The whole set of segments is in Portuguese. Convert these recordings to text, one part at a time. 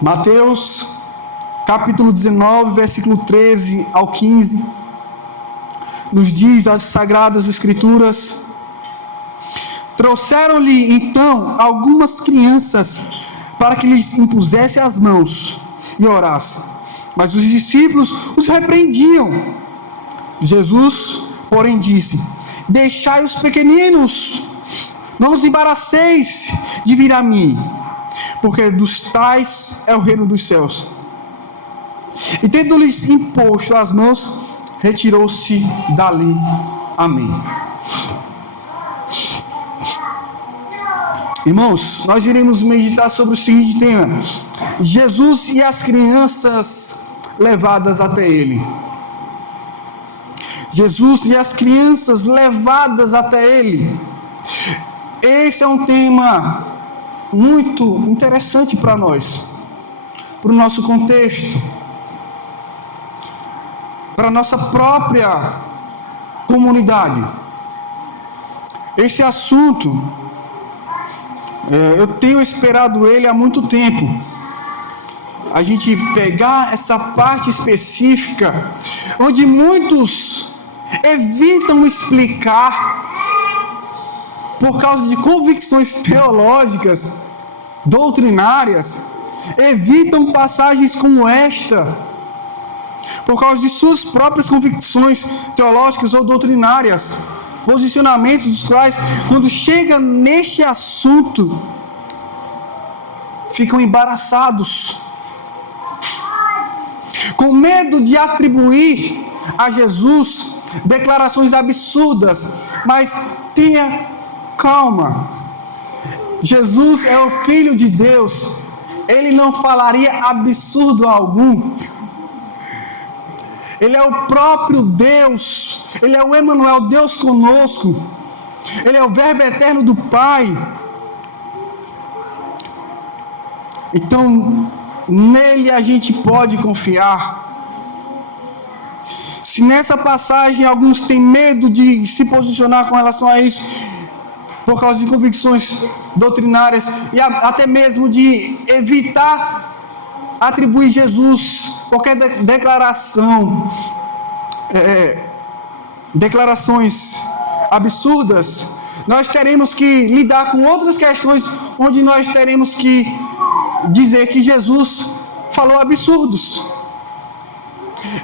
Mateus, capítulo 19, versículo 13 ao 15, nos diz as Sagradas Escrituras: trouxeram-lhe então algumas crianças para que lhes impusesse as mãos e orasse, mas os discípulos os repreendiam. Jesus, porém, disse: deixai os pequeninos, não os embaraceis de vir a mim, porque dos tais é o reino dos céus. E tendo-lhes imposto as mãos, retirou-se dali. Amém. Irmãos, nós iremos meditar sobre o seguinte tema: Jesus e as crianças levadas até Ele. Jesus e as crianças levadas até Ele. Esse é um tema muito interessante para nós, para o nosso contexto, para a nossa própria comunidade. Esse assunto, eu tenho esperado ele há muito tempo. A gente pegar essa parte específica, onde muitos evitam explicar por causa de convicções teológicas, doutrinárias, evitam passagens como esta, por causa de suas próprias convicções teológicas ou doutrinárias, posicionamentos dos quais, quando chega neste assunto, ficam embaraçados, com medo de atribuir a Jesus declarações absurdas. Mas tenha calma, Jesus é o Filho de Deus, Ele não falaria absurdo algum. Ele é o próprio Deus, Ele é o Emanuel, Deus conosco, Ele é o Verbo eterno do Pai. Então, nele a gente pode confiar. Se nessa passagem alguns têm medo de se posicionar com relação a isso, por causa de convicções doutrinárias, e até mesmo de evitar atribuir Jesus qualquer declarações absurdas, nós teremos que lidar com outras questões, onde nós teremos que dizer que Jesus falou absurdos.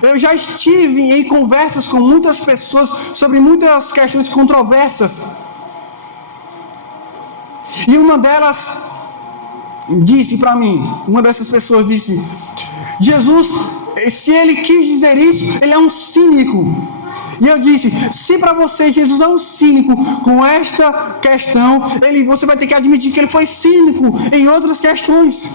Eu já estive em conversas com muitas pessoas sobre muitas questões controversas, e uma delas disse para mim, uma dessas pessoas disse: Jesus, se ele quis dizer isso, ele é um cínico. E eu disse: se para você Jesus é um cínico com esta questão, você vai ter que admitir que ele foi cínico em outras questões.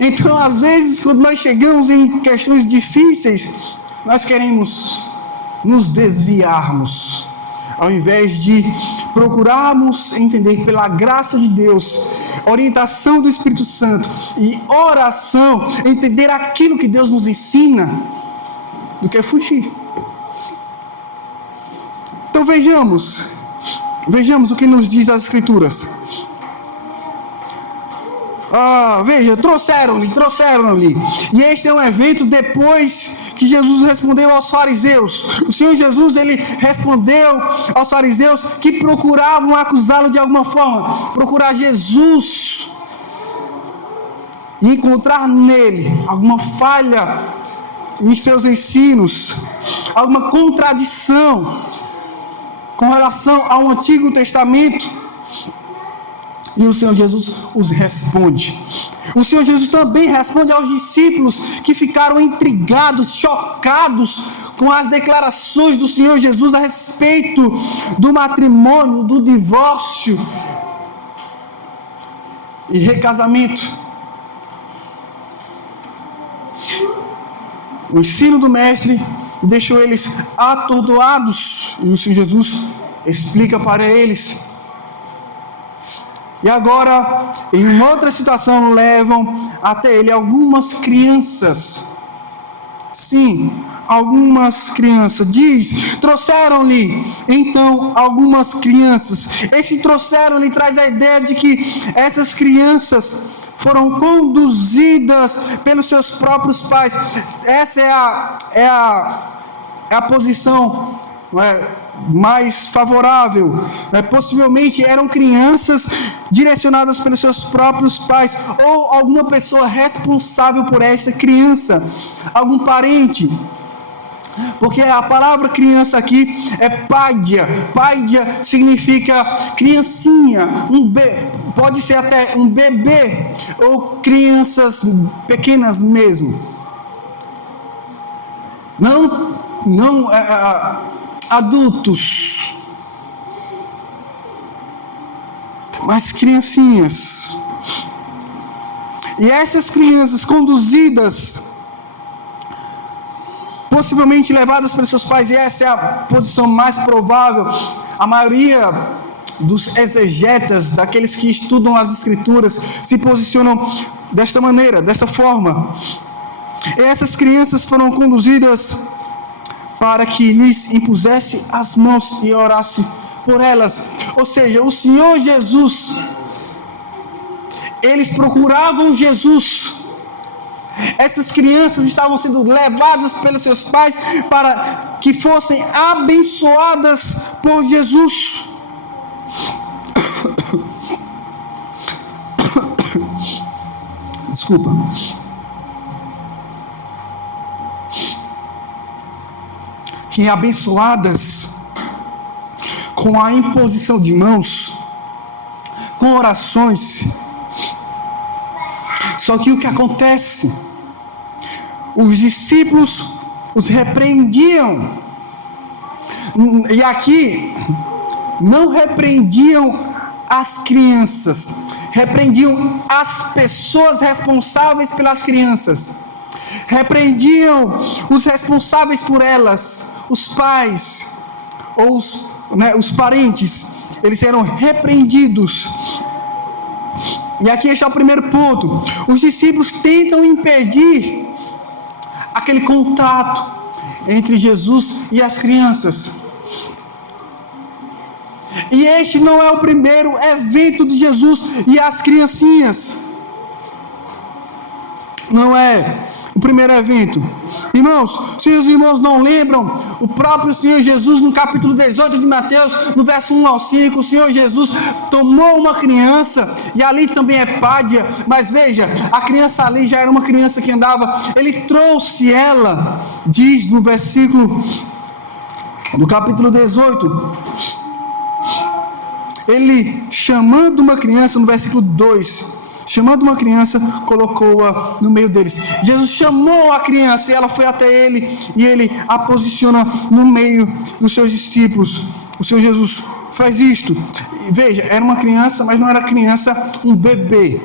Então, às vezes, quando nós chegamos em questões difíceis, nós queremos nos desviarmos, ao invés de procurarmos entender pela graça de Deus, orientação do Espírito Santo e oração, entender aquilo que Deus nos ensina, do que fugir. Então vejamos o que nos diz as Escrituras. Veja, trouxeram-lhe. E este é um evento depois que Jesus respondeu aos fariseus. O Senhor Jesus, ele respondeu aos fariseus que procuravam acusá-lo de alguma forma, procurar Jesus e encontrar nele alguma falha em seus ensinos, alguma contradição com relação ao Antigo Testamento. E o Senhor Jesus os responde. O Senhor Jesus também responde aos discípulos que ficaram intrigados, chocados com as declarações do Senhor Jesus a respeito do matrimônio, do divórcio e recasamento. O ensino do Mestre deixou eles atordoados, e o Senhor Jesus explica para eles. E agora, em uma outra situação, levam até ele algumas crianças. Sim, algumas crianças. Diz, trouxeram-lhe então algumas crianças. Esse trouxeram-lhe traz a ideia de que essas crianças foram conduzidas pelos seus próprios pais. Essa é a posição, não é, mais favorável. Possivelmente eram crianças direcionadas pelos seus próprios pais ou alguma pessoa responsável por essa criança, algum parente. Porque a palavra criança aqui é paidia. Paidia significa criancinha, pode ser até um bebê ou crianças pequenas mesmo. Não adultos, mas criancinhas. E essas crianças conduzidas, possivelmente levadas pelos seus pais, e essa é a posição mais provável. A maioria dos exegetas, daqueles que estudam as escrituras, se posicionam desta maneira, desta forma. E essas crianças foram conduzidas para que lhes impusesse as mãos e orasse por elas. Ou seja, o Senhor Jesus, eles procuravam Jesus. Essas crianças estavam sendo levadas pelos seus pais para que fossem abençoadas por Jesus. Desculpa. Que abençoadas com a imposição de mãos, com orações. Só que o que acontece? Os discípulos os repreendiam. E aqui não repreendiam as crianças, repreendiam as pessoas responsáveis pelas crianças. Repreendiam os responsáveis por elas, os pais ou os parentes. Eles eram repreendidos. E aqui está o primeiro ponto. Os discípulos tentam impedir aquele contato entre Jesus e as crianças. E este não é o primeiro evento de Jesus e as criancinhas. Não é o primeiro evento. Irmãos, se os irmãos não lembram, o próprio Senhor Jesus, no capítulo 18 de Mateus, no verso 1 ao 5, o Senhor Jesus tomou uma criança, e ali também é pádia, mas veja, a criança ali já era uma criança que andava, ele trouxe ela, diz no versículo do capítulo 18, ele chamando uma criança, no versículo 2, chamando uma criança, colocou-a no meio deles. Jesus chamou a criança e ela foi até ele, e ele a posiciona no meio dos seus discípulos. O Senhor Jesus faz isto. Veja, era uma criança, mas não era criança, um bebê.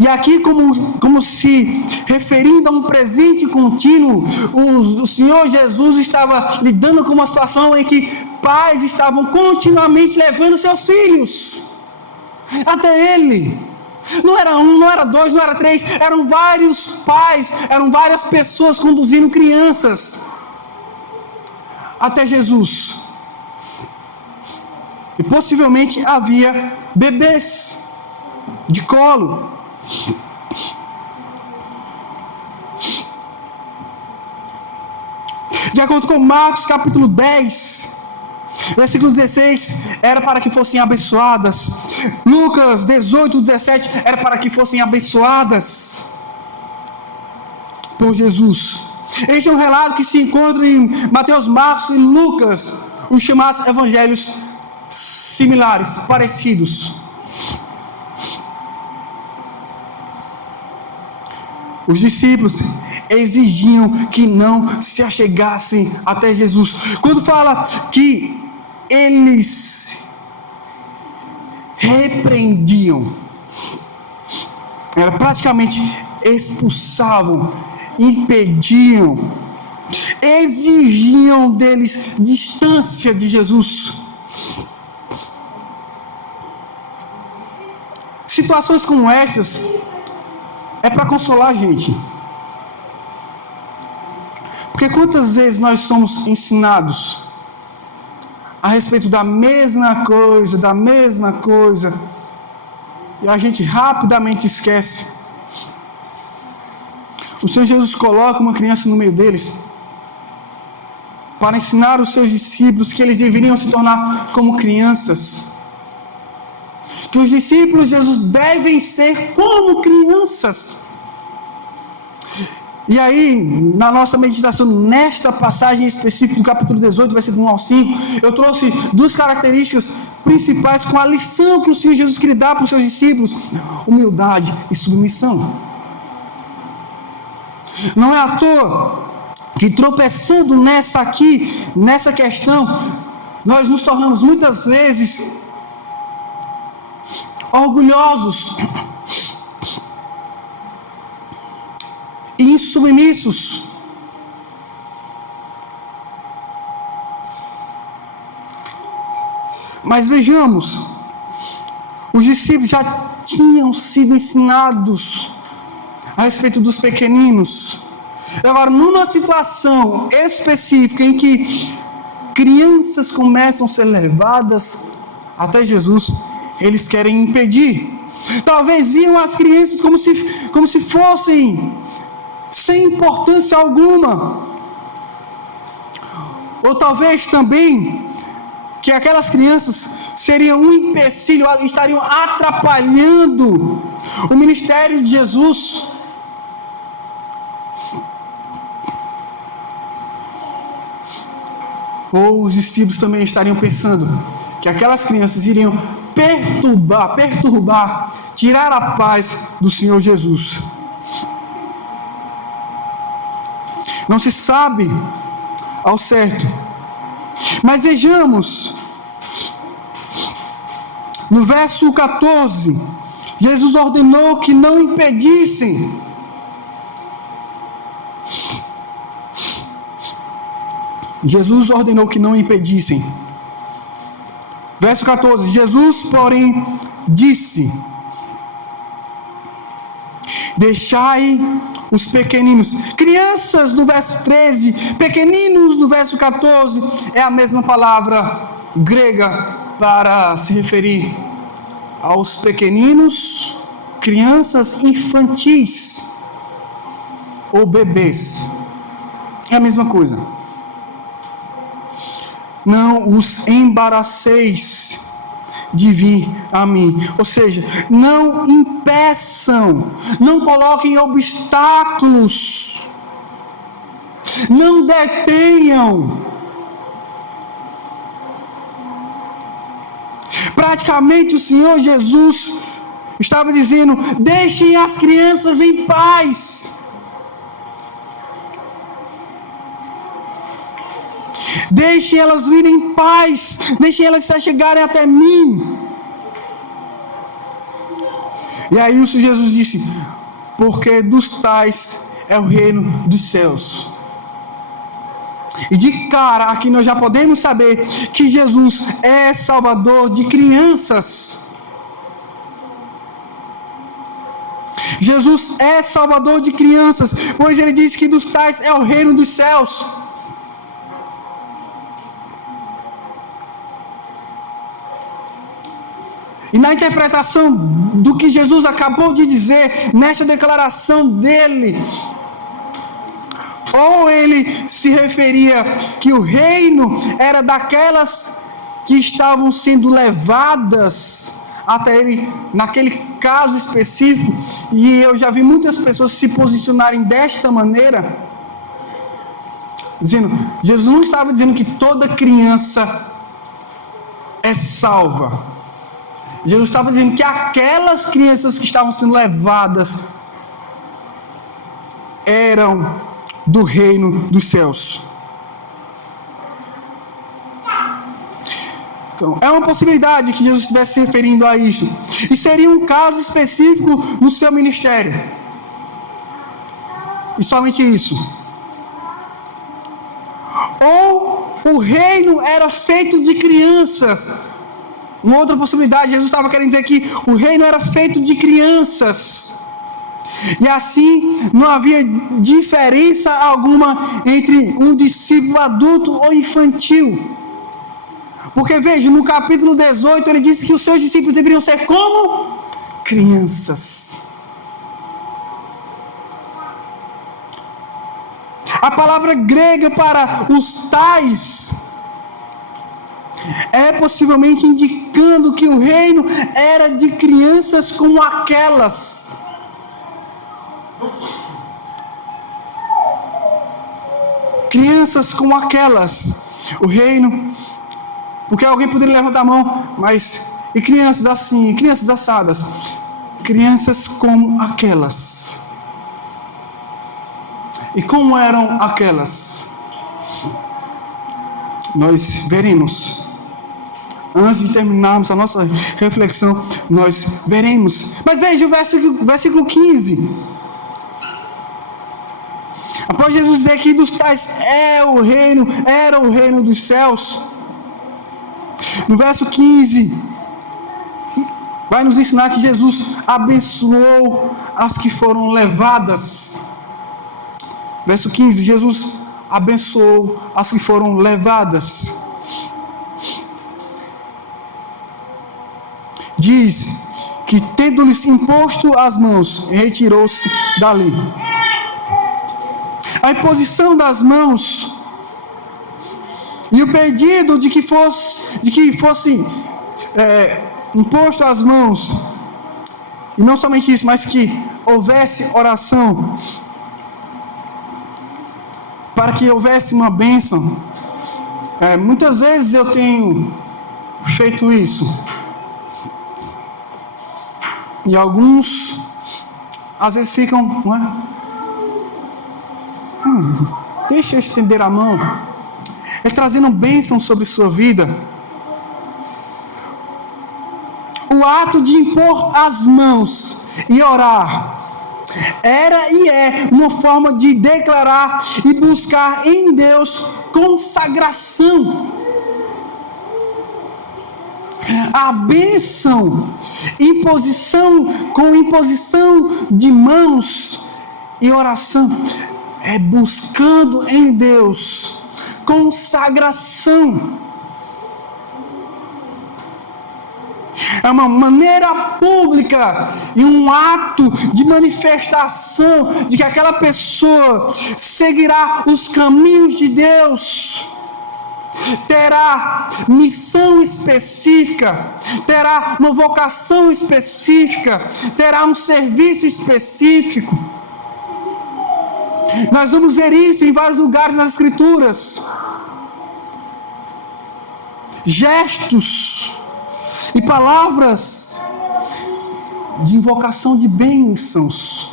E aqui, como se referindo a um presente contínuo, o Senhor Jesus estava lidando com uma situação em que pais estavam continuamente levando seus filhos até ele. Não era um, não era dois, não era três, eram vários pais, eram várias pessoas conduzindo crianças até Jesus. E possivelmente havia bebês de colo. De acordo com Marcos capítulo 10, versículo 16, era para que fossem abençoadas. Lucas 18, 17, era para que fossem abençoadas por Jesus. Este é um relato que se encontra em Mateus, Marcos e Lucas, os chamados evangelhos similares, parecidos. Os discípulos exigiam que não se achegassem até Jesus. Quando fala que eles repreendiam, era praticamente expulsavam, impediam, exigiam deles distância de Jesus. Situações como essas é para consolar a gente. Porque quantas vezes nós somos ensinados a respeito da mesma coisa, e a gente rapidamente esquece. O Senhor Jesus coloca uma criança no meio deles para ensinar os seus discípulos que eles deveriam se tornar como crianças. Que os discípulos de Jesus devem ser como crianças. E aí, na nossa meditação, nesta passagem específica do capítulo 18, versículo 1 ao 5, eu trouxe duas características principais com a lição que o Senhor Jesus queria dar para os seus discípulos: humildade e submissão. Não é à toa que, tropeçando nessa questão, nós nos tornamos muitas vezes orgulhosos e insubmissos. Mas vejamos, os discípulos já tinham sido ensinados a respeito dos pequeninos. Agora, numa situação específica em que crianças começam a ser levadas até Jesus, eles querem impedir. Talvez viam as crianças como se fossem sem importância alguma. Ou talvez também que aquelas crianças seriam um empecilho, estariam atrapalhando o ministério de Jesus. Ou os discípulos também estariam pensando que aquelas crianças iriam perturbar, tirar a paz do Senhor Jesus. Não se sabe ao certo. Mas vejamos, no verso 14, Jesus ordenou que não impedissem. Jesus ordenou que não impedissem. Verso 14, Jesus, porém, disse: deixai os pequeninos. Crianças no verso 13, pequeninos no verso 14, é a mesma palavra grega para se referir aos pequeninos, crianças infantis ou bebês. É a mesma coisa. Não os embaraceis de vir a mim. Ou seja, não impeçam, não coloquem obstáculos, não detenham. Praticamente o Senhor Jesus estava dizendo: deixem as crianças em paz. Deixem elas virem em paz. Deixem elas chegarem até mim. E aí o Senhor Jesus disse: porque dos tais é o reino dos céus. E de cara aqui nós já podemos saber que Jesus é salvador de crianças. Jesus é salvador de crianças, pois ele diz que dos tais é o reino dos céus. E na interpretação do que Jesus acabou de dizer, nesta declaração dele, ou ele se referia que o reino era daquelas que estavam sendo levadas até ele, naquele caso específico, e eu já vi muitas pessoas se posicionarem desta maneira, dizendo, Jesus não estava dizendo que toda criança é salva. Jesus estava dizendo que aquelas crianças que estavam sendo levadas eram do reino dos céus. Então, é uma possibilidade que Jesus estivesse se referindo a isso. E seria um caso específico no seu ministério. E somente isso. Ou o reino era feito de crianças. Uma outra possibilidade, Jesus estava querendo dizer que o reino era feito de crianças. E assim não havia diferença alguma entre um discípulo adulto ou infantil. Porque veja, no capítulo 18 ele disse que os seus discípulos deveriam ser como crianças. A palavra grega para os tais é possivelmente indicando que o reino era de crianças como aquelas. Crianças como aquelas. O reino, porque alguém poderia levantar a mão, mas e crianças assim, crianças assadas, crianças como aquelas. E como eram aquelas? Nós veremos. Antes de terminarmos a nossa reflexão, nós veremos. Mas veja o versículo 15. Após Jesus dizer que dos tais era o reino dos céus. No verso 15, vai nos ensinar que Jesus abençoou as que foram levadas. Verso 15, Jesus abençoou as que foram levadas. Diz que, tendo-lhes imposto as mãos, retirou-se dali. A imposição das mãos e o pedido de que fosse imposto as mãos, e não somente isso, mas que houvesse oração, para que houvesse uma bênção. Muitas vezes eu tenho feito isso. E alguns, às vezes, ficam, não é? Deixa eu estender a mão. É trazendo bênção sobre sua vida. O ato de impor as mãos e orar era e é uma forma de declarar e buscar em Deus consagração. A bênção, imposição de mãos e oração, é buscando em Deus consagração. É uma maneira pública e um ato de manifestação de que aquela pessoa seguirá os caminhos de Deus, terá missão específica, terá uma vocação específica, terá um serviço específico. Nós vamos ver isso em vários lugares nas Escrituras. Gestos e palavras de invocação de bênçãos,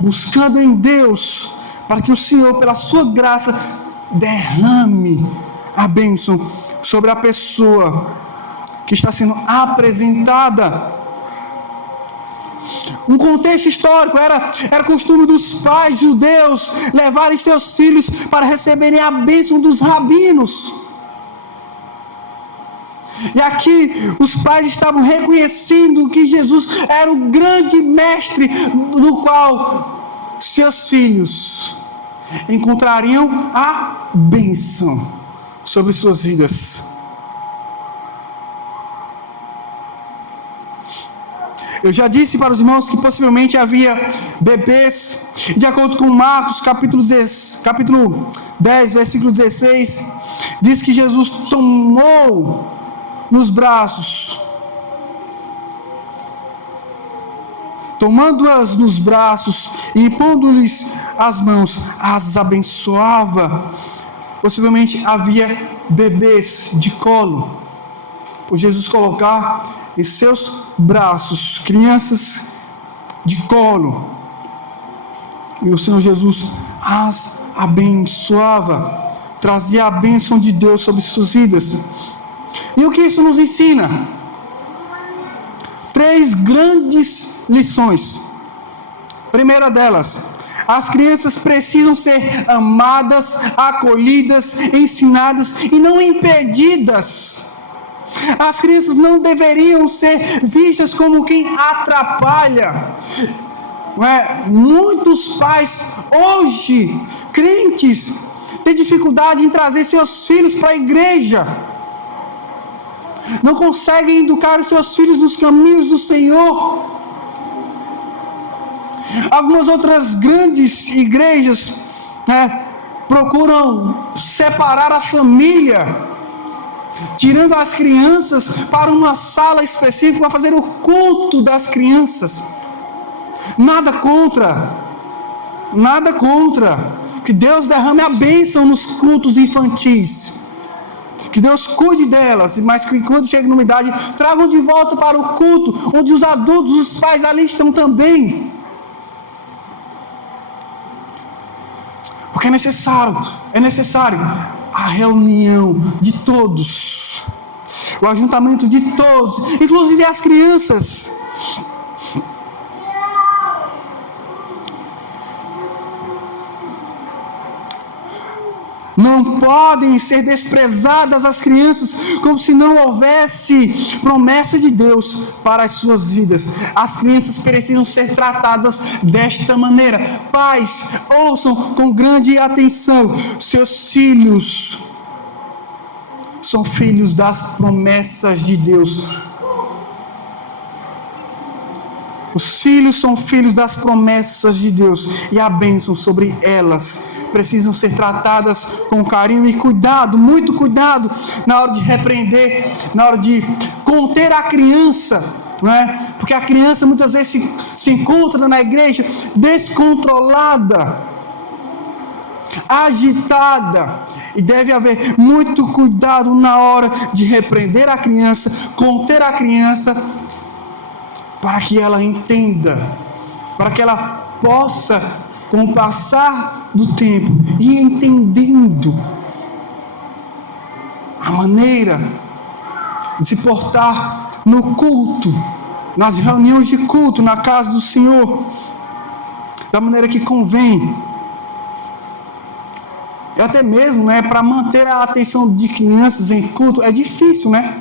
buscando em Deus, para que o Senhor, pela sua graça, derrame a bênção sobre a pessoa que está sendo apresentada. Um contexto histórico, era costume dos pais judeus levarem seus filhos para receberem a bênção dos rabinos. E aqui os pais estavam reconhecendo que Jesus era o grande mestre no qual seus filhos encontrariam a bênção sobre suas vidas. Eu já disse para os irmãos que possivelmente havia bebês. De acordo com Marcos, capítulo 10, versículo 16, diz que Jesus tomou nos braços, tomando-as nos braços e impondo-lhes as mãos, as abençoava. Possivelmente havia bebês de colo, por Jesus colocar em seus braços crianças de colo, e o Senhor Jesus as abençoava, trazia a bênção de Deus sobre suas vidas. E o que isso nos ensina? 3 grandes lições. Primeira delas, as crianças precisam ser amadas, acolhidas, ensinadas e não impedidas. As crianças não deveriam ser vistas como quem atrapalha. não é? Muitos pais hoje, crentes, têm dificuldade em trazer seus filhos para a igreja. Não conseguem educar os seus filhos nos caminhos do Senhor. Algumas outras grandes igrejas, né, procuram separar a família, tirando as crianças para uma sala específica para fazer o culto das crianças. Nada contra, que Deus derrame a bênção nos cultos infantis, que Deus cuide delas, mas que quando chegam numa idade, tragam de volta para o culto, onde os adultos, os pais ali estão também. Porque é necessário a reunião de todos, o ajuntamento de todos, inclusive as crianças. Não podem ser desprezadas as crianças como se não houvesse promessa de Deus para as suas vidas. As crianças precisam ser tratadas desta maneira. Pais, ouçam com grande atenção. Seus filhos são filhos das promessas de Deus. Os filhos são filhos das promessas de Deus, e a bênção sobre elas precisam ser tratadas com carinho e cuidado, muito cuidado, na hora de repreender, na hora de conter a criança, não é? Porque a criança muitas vezes se encontra na igreja descontrolada, agitada, e deve haver muito cuidado na hora de repreender a criança, conter a criança, para que ela entenda, para que ela possa, com o passar do tempo, ir entendendo a maneira de se portar no culto, nas reuniões de culto, na casa do Senhor, da maneira que convém. E até mesmo, né, para manter a atenção de crianças em culto, é difícil, né?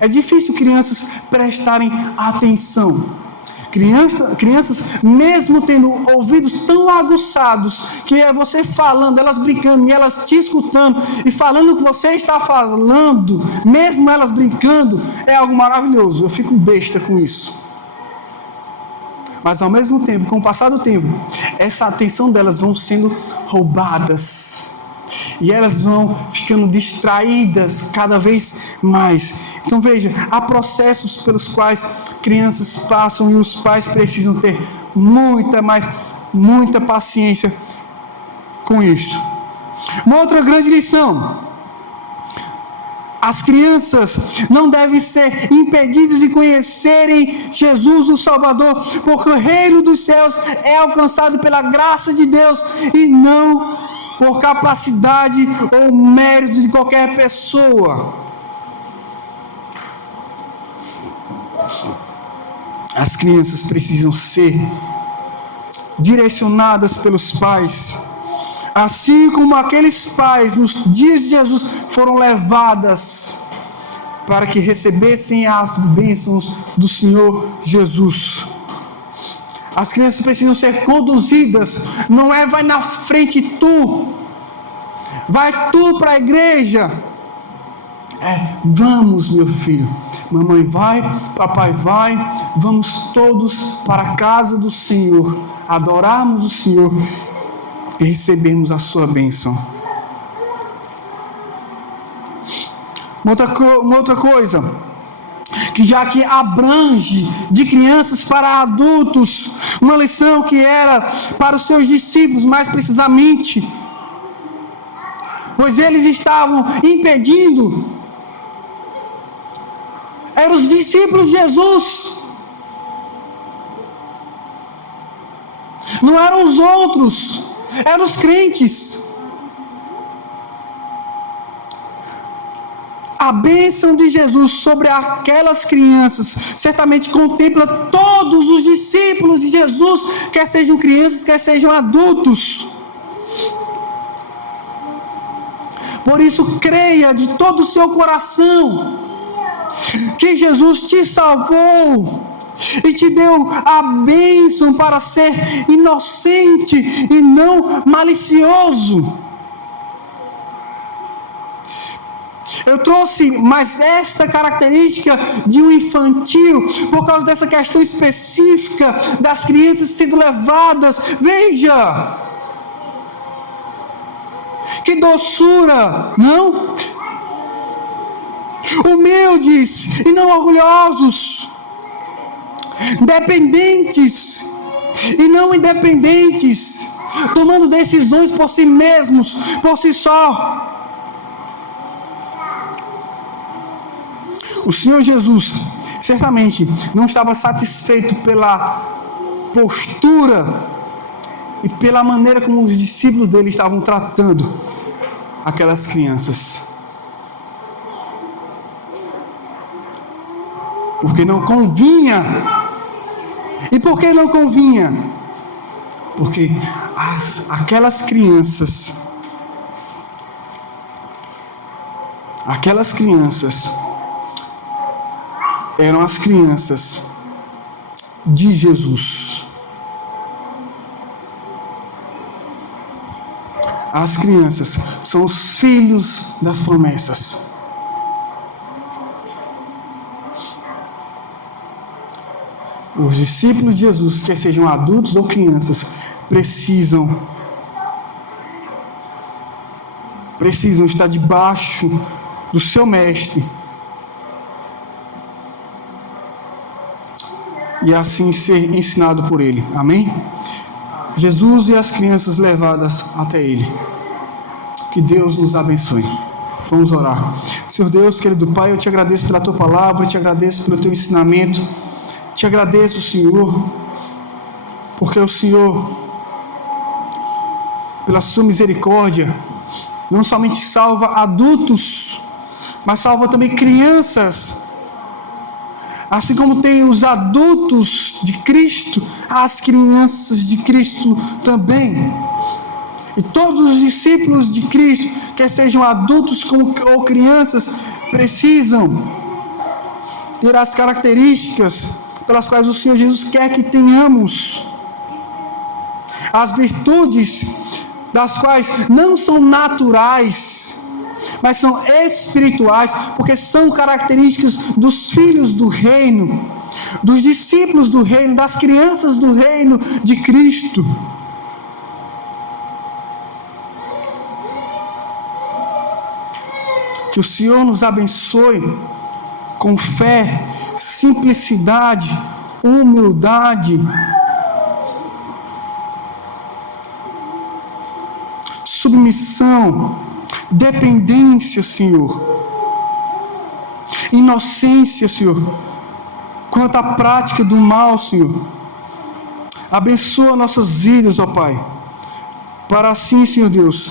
É difícil crianças prestarem atenção. Crianças, mesmo tendo ouvidos tão aguçados, que é você falando, elas brincando, e elas te escutando, e falando o que você está falando, mesmo elas brincando, é algo maravilhoso. Eu fico besta com isso. Mas ao mesmo tempo, com o passar do tempo, essa atenção delas vão sendo roubadas. E elas vão ficando distraídas cada vez mais. Então veja, há processos pelos quais crianças passam e os pais precisam ter muita paciência com isso. Uma outra grande lição: as crianças não devem ser impedidas de conhecerem Jesus, o Salvador, porque o reino dos céus é alcançado pela graça de Deus e não por capacidade ou mérito de qualquer pessoa. As crianças precisam ser direcionadas pelos pais, assim como aqueles pais nos dias de Jesus foram levadas para que recebessem as bênçãos do Senhor Jesus. As crianças precisam ser conduzidas, não é vai na frente tu, vai tu para a igreja. Vamos, meu filho, mamãe vai, papai vai, vamos todos para a casa do Senhor, adorarmos o Senhor e recebemos a sua bênção. Uma outra coisa, que já que abrange de crianças para adultos, uma lição que era para os seus discípulos mais precisamente, pois eles estavam impedindo, eram os discípulos de Jesus, não eram os outros, eram os crentes. A bênção de Jesus sobre aquelas crianças certamente contempla todos os discípulos de Jesus, quer sejam crianças, quer sejam adultos. Por isso, creia de todo o seu coração que Jesus te salvou e te deu a bênção para ser inocente e não malicioso. Eu trouxe mais esta característica de um infantil, por causa dessa questão específica das crianças sendo levadas. Veja, que doçura, não? Humildes e não orgulhosos, dependentes e não independentes, tomando decisões por si mesmos, por si só. O Senhor Jesus certamente não estava satisfeito pela postura e pela maneira como os discípulos dele estavam tratando aquelas crianças. Porque não convinha. E por que não convinha? Porque aquelas crianças eram as crianças de Jesus. As crianças são os filhos das promessas. Os discípulos de Jesus, quer sejam adultos ou crianças, precisam estar debaixo do seu mestre e assim ser ensinado por ele. Amém? Jesus e as crianças levadas até ele. Que Deus nos abençoe. Vamos orar. Senhor Deus, querido Pai, eu te agradeço pela tua palavra, eu te agradeço pelo teu ensinamento. Te agradeço, Senhor, porque o Senhor, pela sua misericórdia, não somente salva adultos, mas salva também crianças. Assim como tem os adultos de Cristo, as crianças de Cristo também. E todos os discípulos de Cristo, quer sejam adultos ou crianças, precisam ter as características pelas quais o Senhor Jesus quer que tenhamos. As virtudes das quais não são naturais, mas são espirituais, porque são características dos filhos do reino, dos discípulos do reino, das crianças do reino de Cristo. Que o Senhor nos abençoe com fé, simplicidade, humildade, submissão, dependência, Senhor, inocência, Senhor, quanto à prática do mal, Senhor. Abençoa nossas vidas, ó Pai, para assim, Senhor Deus,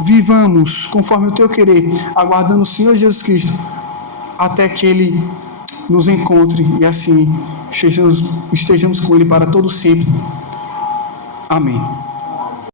vivamos conforme o teu querer, aguardando o Senhor Jesus Cristo, até que Ele nos encontre e assim estejamos com Ele para todo sempre. Amém.